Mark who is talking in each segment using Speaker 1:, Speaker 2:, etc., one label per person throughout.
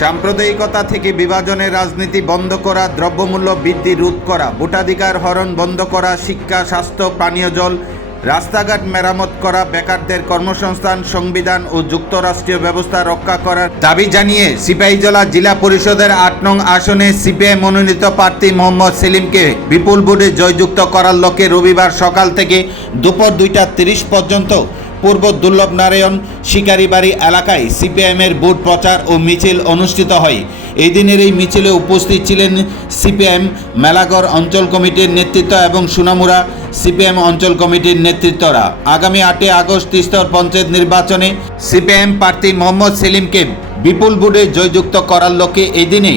Speaker 1: সাম্প্রদায়িকতা থেকে বিভাজনের রাজনীতি বন্ধ করা, দ্রব্যমূল্য বৃদ্ধি রোধ করা, ভোটাধিকার হরণ বন্ধ করা, শিক্ষা, স্বাস্থ্য, পানীয় জল, রাস্তাঘাট মেরামত করা, বেকারদের কর্মসংস্থান, সংবিধান ও যুক্তরাষ্ট্রীয় ব্যবস্থা রক্ষা করার দাবি জানিয়ে সিপাহীজলা জেলা পরিষদের আট নং আসনে সিপিআই মনোনীত প্রার্থী মোহাম্মদ সেলিমকে বিপুল ভোটে জয়যুক্ত করার লক্ষ্যে রবিবার সকাল থেকে দুপুর দুইটা তিরিশ পর্যন্ত পূর্ব দুর্লভ নারায়ণ শিকারিবাড়ি এলাকায় সিপিআইএমের বুট প্রচার ও মিছিল অনুষ্ঠিত হয়। এই দিনের এই মিছিলে উপস্থিত ছিলেন সিপিআইএম মেলাগড় অঞ্চল কমিটির নেতৃত্ব এবং সুনামুরা সিপিএম অঞ্চল কমিটির নেতৃত্বরা। আগামী আটই আগস্ট স্তর পঞ্চায়েত নির্বাচনে সিপিএম প্রার্থী মোহাম্মদ সেলিমকে বিপুল ভোটে জয়যুক্ত করার লক্ষ্যে এই দিনে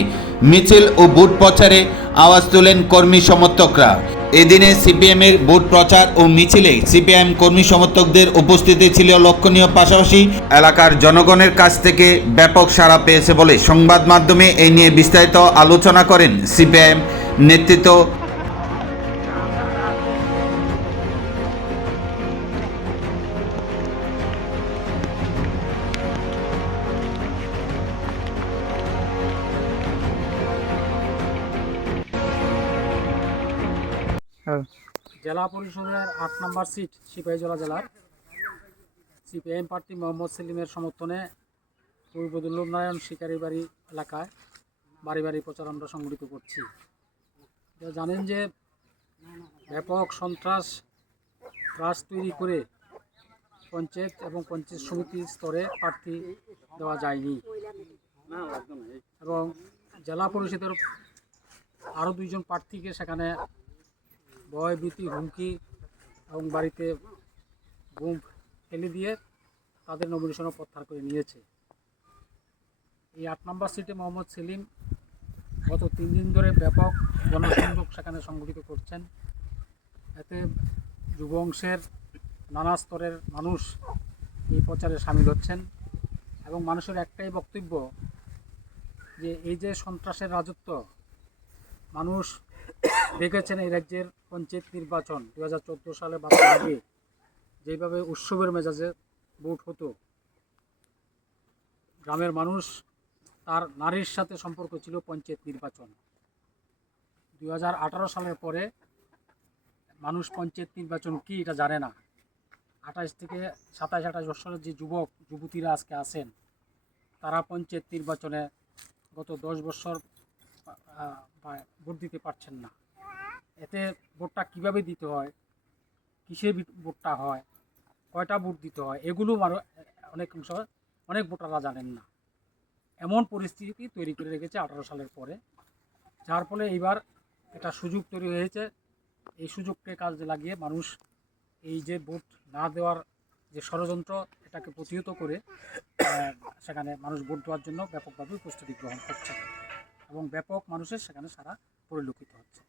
Speaker 1: মিছিল ও বুট প্রচারে আওয়াজ তোলেন কর্মী সমর্থকরা। এদিনে সিপিএমের ভোট প্রচার ও মিছিলে সিপিএম কর্মী সমর্থকদের উপস্থিতি ছিল লক্ষণীয়। পাশাপাশি এলাকার জনগণের কাছ থেকে ব্যাপক সাড়া পেয়েছে বলে সংবাদ মাধ্যমে এই নিয়ে বিস্তারিত আলোচনা করেন সিপিএম নেতৃত্ব
Speaker 2: জেলা পরিষদের আট নম্বর সিট, সিপাহীজলা জেলার। সিপিআইএম প্রার্থী মোহাম্মদ সেলিমের সমর্থনে পূর্ব দুর্লভ নারায়ণ শিকারিবাড়ি এলাকায় বাড়ি বাড়ি প্রচার আমরা সংগঠিত করছি। জানেন যে ব্যাপক সন্ত্রাস রাজ তৈরি করে পঞ্চায়েত এবং পঞ্চায়েত সমিতি স্তরে প্রার্থী দেওয়া যায়নি। এবং জেলা পরিষদের আরও দুইজন প্রার্থীকে সেখানে ভয়, ভীতি, হুমকি এবং বাড়িতে ঘুম ফেলে দিয়ে তাদের নমিনেশনও প্রত্যাহার করে নিয়েছে। এই আট নম্বর সিটে মোহাম্মদ সেলিম গত তিন দিন ধরে ব্যাপক জনসংযোগ সেখানে সংগঠিত করছেন। এতে যুব অংশের নানা স্তরের মানুষ এই প্রচারে সামিল হচ্ছেন এবং মানুষের একটাই বক্তব্য যে, এই যে সন্ত্রাসের রাজত্ব, মানুষ দেখেছেন এই রাজ্যের পঞ্চায়েত নির্বাচন দু হাজার চোদ্দ সালে বাতিল আগে যেভাবে উৎসবের মেজাজে ভোট হতো, গ্রামের মানুষ তার নারীর সাথে সম্পর্ক ছিল পঞ্চায়েত নির্বাচন। দু হাজার আঠারো সালের পরে মানুষ পঞ্চায়েত নির্বাচন কি এটা জানে না। আঠাশ থেকে সাতাশ, আঠাশ বছরের যে যুবক, যুবতীরা আজকে আছেন, তারা পঞ্চায়েত নির্বাচনে গত দশ বছর ভোট দিতে পারছেন না। এতে ভোটটা কীভাবে দিতে হয়? কিসে ভোটটা হয়? কয়টা ভোট দিতে হয়? এগুলো আরও অনেক অংশ, অনেক ভোটাররা জানেন না। এমন পরিস্থিতি তৈরি করে রেখেছে আঠারো সালের পরে। যার ফলে এইবার একটা সুযোগ তৈরি হয়েছে। এই সুযোগকে কাজে লাগিয়ে মানুষ এই যে ভোট না দেওয়ার যে ষড়যন্ত্র, এটাকে প্রতিহত করে সেখানে মানুষ ভোট দেওয়ার জন্য ব্যাপকভাবে প্রস্তুতি গ্রহণ করছে এবং ব্যাপক মানুষের সেখানে সারা পরিলক্ষিত হচ্ছে।